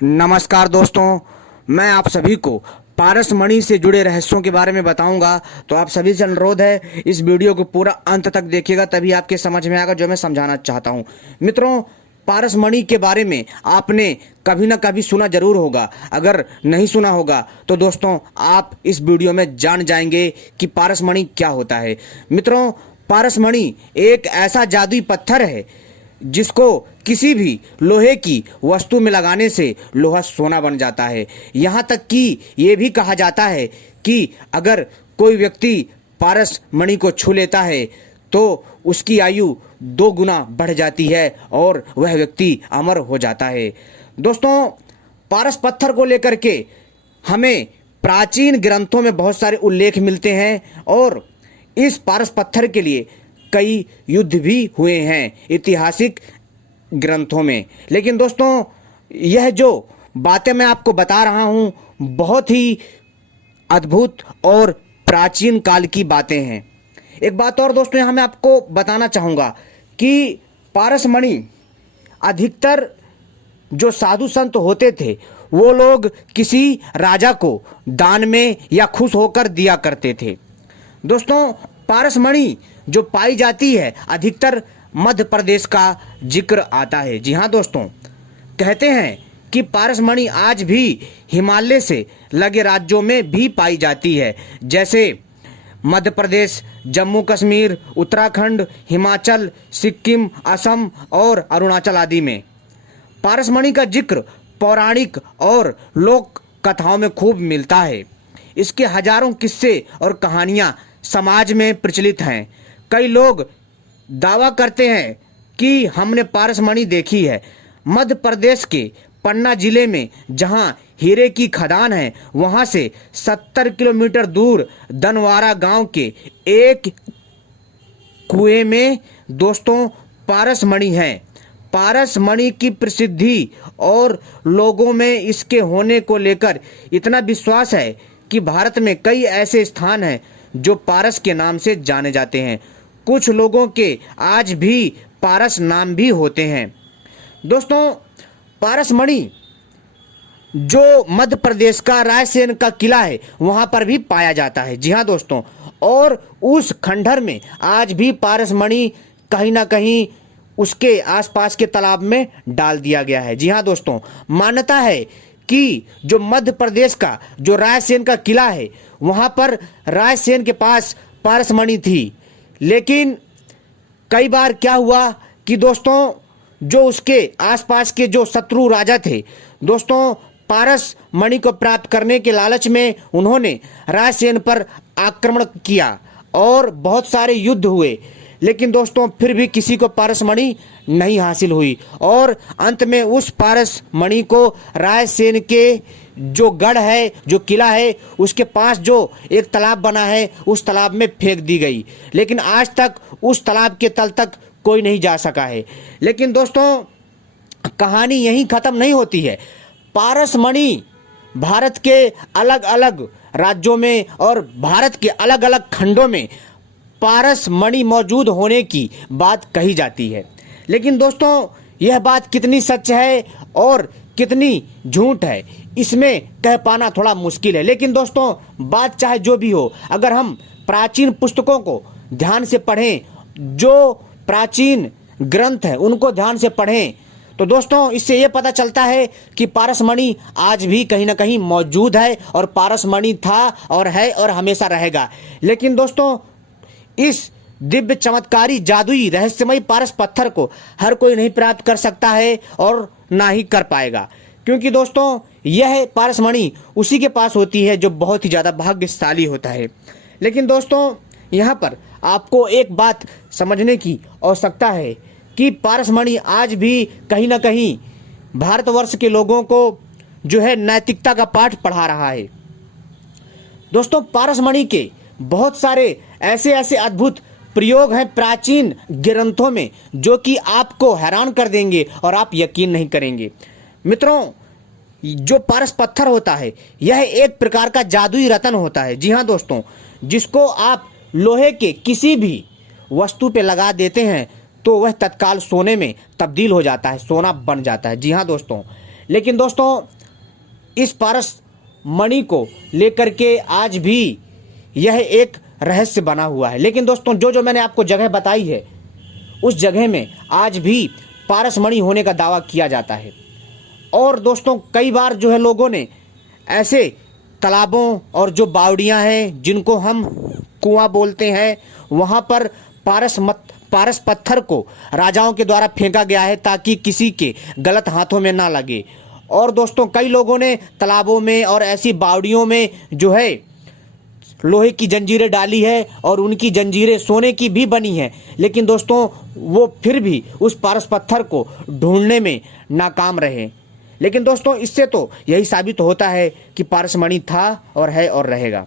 नमस्कार दोस्तों, मैं आप सभी को पारस मणि से जुड़े रहस्यों के बारे में बताऊंगा। तो आप सभी से अनुरोध है, इस वीडियो को पूरा अंत तक देखिएगा, तभी आपके समझ में आएगा जो मैं समझाना चाहता हूं। मित्रों, पारस मणि के बारे में आपने कभी ना कभी सुना जरूर होगा। अगर नहीं सुना होगा तो दोस्तों आप इस वीडियो में जान जाएंगे कि पारस मणि क्या होता है। मित्रों, पारस मणि एक ऐसा जादुई पत्थर है जिसको किसी भी लोहे की वस्तु में लगाने से लोहा सोना बन जाता है। यहाँ तक कि ये भी कहा जाता है कि अगर कोई व्यक्ति पारस मणि को छू लेता है तो उसकी आयु 2 गुना बढ़ जाती है और वह व्यक्ति अमर हो जाता है। दोस्तों, पारस पत्थर को लेकर के हमें प्राचीन ग्रंथों में बहुत सारे उल्लेख मिलते हैं और इस पारस पत्थर के लिए कई युद्ध भी हुए हैं ऐतिहासिक ग्रंथों में। लेकिन दोस्तों, यह जो बातें मैं आपको बता रहा हूं बहुत ही अद्भुत और प्राचीन काल की बातें हैं। एक बात और दोस्तों यहाँ मैं आपको बताना चाहूँगा कि पारस मणि अधिकतर जो साधु संत होते थे वो लोग किसी राजा को दान में या खुश होकर दिया करते थे। दोस्तों, पारस मणि जो पाई जाती है अधिकतर मध्य प्रदेश का जिक्र आता है। जी हाँ दोस्तों, कहते हैं कि पारस मणि आज भी हिमालय से लगे राज्यों में भी पाई जाती है, जैसे मध्य प्रदेश, जम्मू कश्मीर, उत्तराखंड, हिमाचल, सिक्किम, असम और अरुणाचल आदि में। पारस मणि का जिक्र पौराणिक और लोक कथाओं में खूब मिलता है। इसके हजारों किस्से और कहानियां समाज में प्रचलित हैं। कई लोग दावा करते हैं कि हमने पारस मणि देखी है। मध्य प्रदेश के पन्ना जिले में जहां हीरे की खदान है, वहां से 70 किलोमीटर दूर दनवारा गांव के एक कुएं में दोस्तों पारस मणि है। पारस मणि की प्रसिद्धि और लोगों में इसके होने को लेकर इतना विश्वास है कि भारत में कई ऐसे स्थान हैं जो पारस के नाम से जाने जाते हैं। कुछ लोगों के आज भी पारस नाम भी होते हैं। दोस्तों, पारस मणि जो मध्य प्रदेश का रायसेन का किला है वहां पर भी पाया जाता है। जी हाँ दोस्तों, और उस खंडहर में आज भी पारस मणि कहीं ना कहीं उसके आसपास के तालाब में डाल दिया गया है। जी हाँ दोस्तों, मान्यता है कि जो मध्य प्रदेश का जो रायसेन का किला है वहां पर रायसेन के पास पारस मणि थी। लेकिन कई बार क्या हुआ कि दोस्तों जो उसके आसपास के जो शत्रु राजा थे दोस्तों, पारस मणि को प्राप्त करने के लालच में उन्होंने रायसेन पर आक्रमण किया और बहुत सारे युद्ध हुए। लेकिन दोस्तों फिर भी किसी को पारस मणि नहीं हासिल हुई और अंत में उस पारस मणि को रायसेन के जो गढ़ है, जो किला है, उसके पास जो एक तालाब बना है उस तालाब में फेंक दी गई। लेकिन आज तक उस तालाब के तल तक कोई नहीं जा सका है। लेकिन दोस्तों, कहानी यहीं खत्म नहीं होती है। पारस मणि भारत के अलग अलग राज्यों में और भारत के अलग अलग खंडों में पारस मणि मौजूद होने की बात कही जाती है। लेकिन दोस्तों, यह बात कितनी सच है और कितनी झूठ है इसमें कह पाना थोड़ा मुश्किल है। लेकिन दोस्तों, बात चाहे जो भी हो, अगर हम प्राचीन पुस्तकों को ध्यान से पढ़ें, जो प्राचीन ग्रंथ है उनको ध्यान से पढ़ें, तो दोस्तों इससे ये पता चलता है कि पारस मणि आज भी कहीं ना कहीं मौजूद है और पारस मणि था और है और हमेशा रहेगा। लेकिन दोस्तों, इस दिव्य चमत्कारी जादुई रहस्यमय पारस पत्थर को हर कोई नहीं प्राप्त कर सकता है और ना ही कर पाएगा, क्योंकि दोस्तों यह पारस मणि उसी के पास होती है जो बहुत ही ज़्यादा भाग्यशाली होता है। लेकिन दोस्तों, यहाँ पर आपको एक बात समझने की आवश्यकता है कि पारस मणि आज भी कहीं ना कहीं भारतवर्ष के लोगों को जो है नैतिकता का पाठ पढ़ा रहा है। दोस्तों, पारस मणि के बहुत सारे ऐसे ऐसे अद्भुत प्रयोग हैं प्राचीन ग्रंथों में जो कि आपको हैरान कर देंगे और आप यकीन नहीं करेंगे। मित्रों, जो पारस पत्थर होता है यह एक प्रकार का जादुई रत्न होता है। जी हाँ दोस्तों, जिसको आप लोहे के किसी भी वस्तु पे लगा देते हैं तो वह तत्काल सोने में तब्दील हो जाता है, सोना बन जाता है। जी हाँ दोस्तों, लेकिन दोस्तों इस पारस मणि को लेकर के आज भी यह एक रहस्य बना हुआ है। लेकिन दोस्तों जो मैंने आपको जगह बताई है उस जगह में आज भी पारस मणि होने का दावा किया जाता है। और दोस्तों कई बार जो है लोगों ने ऐसे तालाबों और जो बावड़ियां हैं जिनको हम कुआं बोलते हैं वहां पर पारस पत्थर को राजाओं के द्वारा फेंका गया है ताकि किसी के गलत हाथों में ना लगे। और दोस्तों कई लोगों ने तालाबों में और ऐसी बावड़ियों में जो है लोहे की जंजीरें डाली है और उनकी जंजीरें सोने की भी बनी है, लेकिन दोस्तों वो फिर भी उस पारस पत्थर को ढूंढने में नाकाम रहे। लेकिन दोस्तों इससे तो यही साबित होता है कि पारस मणि था और है और रहेगा।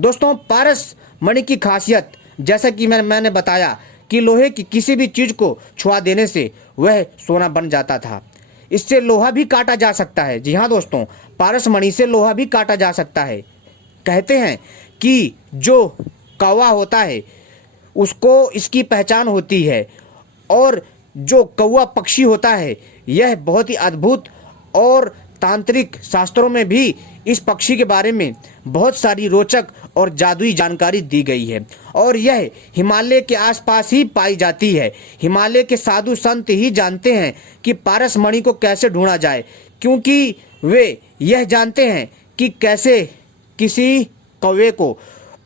दोस्तों पारस मणि की खासियत जैसा कि मैंने बताया कि लोहे की किसी भी चीज को छुआ देने से वह सोना बन जाता था। इससे लोहा भी काटा जा सकता है। जी हाँ दोस्तों, पारस मणि से लोहा भी काटा जा सकता है। कहते हैं कि जो कौवा होता है उसको इसकी पहचान होती है और जो कौवा पक्षी होता है यह बहुत ही अद्भुत और तांत्रिक शास्त्रों में भी इस पक्षी के बारे में बहुत सारी रोचक और जादुई जानकारी दी गई है और यह हिमालय के आसपास ही पाई जाती है। हिमालय के साधु संत ही जानते हैं कि पारस मणि को कैसे ढूंढा जाए, क्योंकि वे यह जानते हैं कि कैसे किसी कौवे को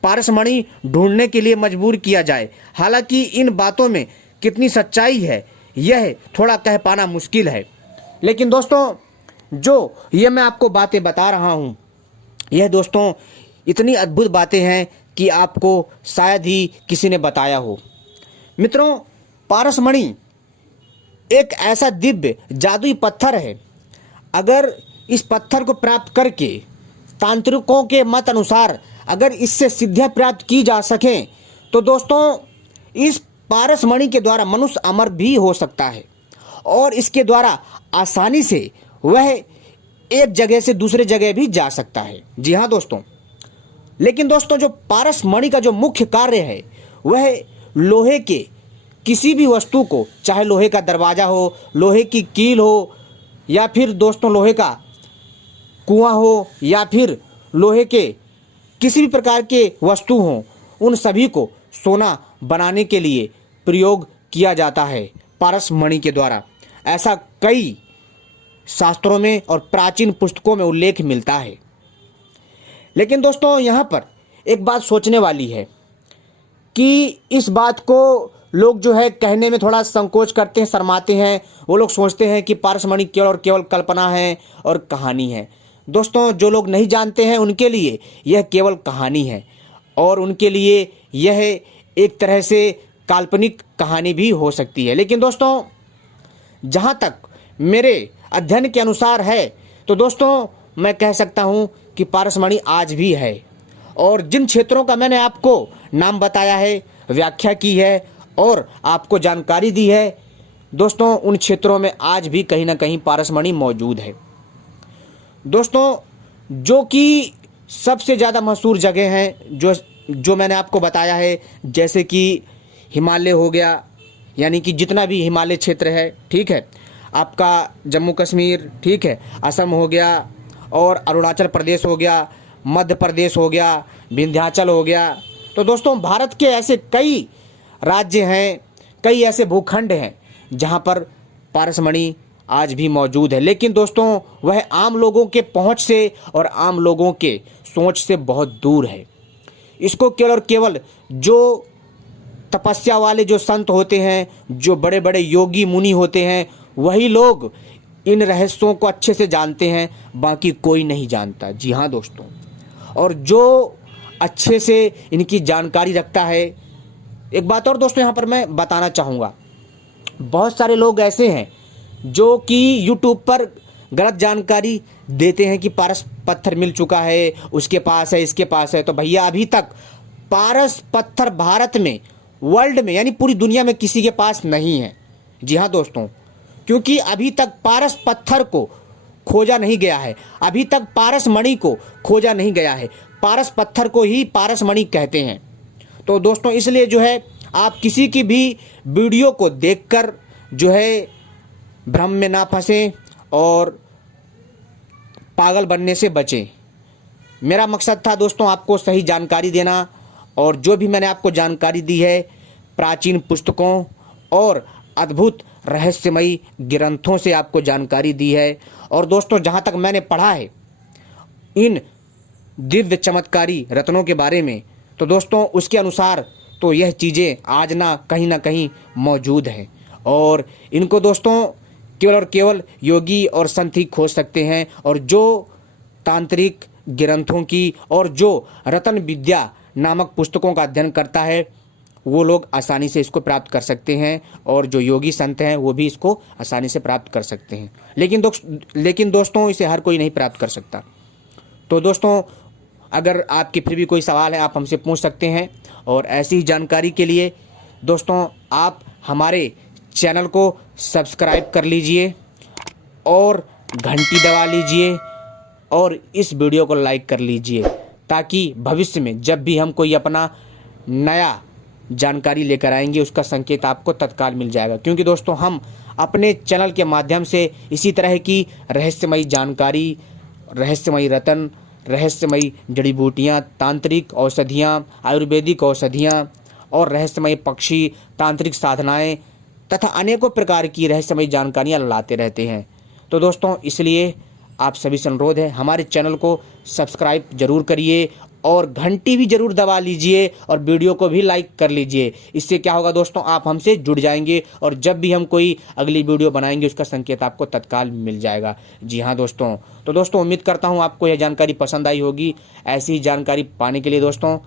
पारस मणि ढूंढने के लिए मजबूर किया जाए। हालांकि इन बातों में कितनी सच्चाई है यह थोड़ा कह पाना मुश्किल है। लेकिन दोस्तों जो ये मैं आपको बातें बता रहा हूँ यह दोस्तों इतनी अद्भुत बातें हैं कि आपको शायद ही किसी ने बताया हो। मित्रों पारस मणि एक ऐसा दिव्य जादुई पत्थर है। अगर इस पत्थर को प्राप्त करके तांत्रिकों के मत अनुसार अगर इससे सिद्धियां प्राप्त की जा सकें तो दोस्तों इस पारस मणि के द्वारा मनुष्य अमर भी हो सकता है और इसके द्वारा आसानी से वह एक जगह से दूसरे जगह भी जा सकता है। जी हाँ दोस्तों, लेकिन दोस्तों जो पारस मणि का जो मुख्य कार्य है वह लोहे के किसी भी वस्तु को, चाहे लोहे का दरवाजा हो, लोहे की कील हो, या फिर दोस्तों लोहे का कुआं हो, या फिर लोहे के किसी भी प्रकार के वस्तु हों, उन सभी को सोना बनाने के लिए प्रयोग किया जाता है पारस मणि के द्वारा। ऐसा कई शास्त्रों में और प्राचीन पुस्तकों में उल्लेख मिलता है। लेकिन दोस्तों यहाँ पर एक बात सोचने वाली है कि इस बात को लोग जो है कहने में थोड़ा संकोच करते हैं, शर्माते हैं। वो लोग सोचते हैं कि पारस मणि केवल और केवल कल्पना है और कहानी है। दोस्तों जो लोग नहीं जानते हैं उनके लिए यह केवल कहानी है और उनके लिए यह एक तरह से काल्पनिक कहानी भी हो सकती है। लेकिन दोस्तों जहाँ तक मेरे अध्ययन के अनुसार है तो दोस्तों मैं कह सकता हूँ कि पारस मणि आज भी है और जिन क्षेत्रों का मैंने आपको नाम बताया है, व्याख्या की है और आपको जानकारी दी है दोस्तों, उन क्षेत्रों में आज भी कहीं ना कहीं पारस मणि मौजूद है। दोस्तों जो कि सबसे ज़्यादा मशहूर जगह हैं जो मैंने आपको बताया है, जैसे कि हिमालय हो गया, यानी कि जितना भी हिमालय क्षेत्र है, ठीक है, आपका जम्मू कश्मीर, ठीक है, असम हो गया और अरुणाचल प्रदेश हो गया, मध्य प्रदेश हो गया, विंध्याचल हो गया। तो दोस्तों भारत के ऐसे कई राज्य हैं, कई ऐसे भूखंड हैं जहां पर पारस मणि आज भी मौजूद है। लेकिन दोस्तों वह आम लोगों के पहुंच से और आम लोगों के सोच से बहुत दूर है। इसको केवल और केवल जो तपस्या वाले जो संत होते हैं, जो बड़े बड़े योगी मुनि होते हैं, वही लोग इन रहस्यों को अच्छे से जानते हैं, बाकी कोई नहीं जानता। जी हाँ दोस्तों, और जो अच्छे से इनकी जानकारी रखता है। एक बात और दोस्तों यहाँ पर मैं बताना चाहूँगा, बहुत सारे लोग ऐसे हैं जो कि यूट्यूब पर गलत जानकारी देते हैं कि पारस पत्थर मिल चुका है, उसके पास है, इसके पास है। तो भैया अभी तक पारस पत्थर भारत में, वर्ल्ड में, यानी पूरी दुनिया में किसी के पास नहीं है। जी हाँ दोस्तों, क्योंकि अभी तक पारस पत्थर को खोजा नहीं गया है, अभी तक पारस मणि को खोजा नहीं गया है। पारस पत्थर को ही पारस मणि कहते हैं। तो दोस्तों इसलिए जो है आप किसी की भी वीडियो को देखकर जो है भ्रम में ना फंसें और पागल बनने से बचें। मेरा मकसद था दोस्तों आपको सही जानकारी देना, और जो भी मैंने आपको जानकारी दी है प्राचीन पुस्तकों और अद्भुत रहस्यमयी ग्रंथों से आपको जानकारी दी है। और दोस्तों जहाँ तक मैंने पढ़ा है इन दिव्य चमत्कारी रत्नों के बारे में, तो दोस्तों उसके अनुसार तो यह चीज़ें आज ना कहीं मौजूद हैं, और इनको दोस्तों केवल और केवल योगी और संत ही खोज सकते हैं। और जो तांत्रिक ग्रंथों की और जो रत्न विद्या नामक पुस्तकों का अध्ययन करता है वो लोग आसानी से इसको प्राप्त कर सकते हैं, और जो योगी संत हैं वो भी इसको आसानी से प्राप्त कर सकते हैं। लेकिन दोस्तों इसे हर कोई नहीं प्राप्त कर सकता। तो दोस्तों अगर आपके फिर भी कोई सवाल है आप हमसे पूछ सकते हैं, और ऐसी ही जानकारी के लिए दोस्तों आप हमारे चैनल को सब्सक्राइब कर लीजिए और घंटी दबा लीजिए और इस वीडियो को लाइक कर लीजिए, ताकि भविष्य में जब भी हम कोई अपना नया जानकारी लेकर आएंगे उसका संकेत आपको तत्काल मिल जाएगा। क्योंकि दोस्तों हम अपने चैनल के माध्यम से इसी तरह की रहस्यमयी जानकारी, रहस्यमयी रत्न, रहस्यमयी जड़ी बूटियाँ, तांत्रिक औषधियाँ, आयुर्वेदिक औषधियाँ और रहस्यमयी पक्षी, तांत्रिक साधनाएं तथा अनेकों प्रकार की रहस्यमयी जानकारियाँ लाते रहते हैं। तो दोस्तों इसलिए आप सभी से अनुरोध है हमारे चैनल को सब्सक्राइब जरूर करिए और घंटी भी जरूर दबा लीजिए और वीडियो को भी लाइक कर लीजिए। इससे क्या होगा दोस्तों आप हमसे जुड़ जाएंगे, और जब भी हम कोई अगली वीडियो बनाएंगे उसका संकेत आपको तत्काल मिल जाएगा। जी हाँ दोस्तों, तो दोस्तों उम्मीद करता हूँ आपको यह जानकारी पसंद आई होगी। ऐसी ही जानकारी पाने के लिए दोस्तों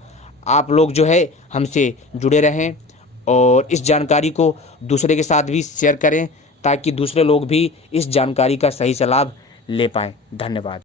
आप लोग जो है हमसे जुड़े रहें और इस जानकारी को दूसरे के साथ भी शेयर करें, ताकि दूसरे लोग भी इस जानकारी का सही से लाभ ले पाएँ। धन्यवाद।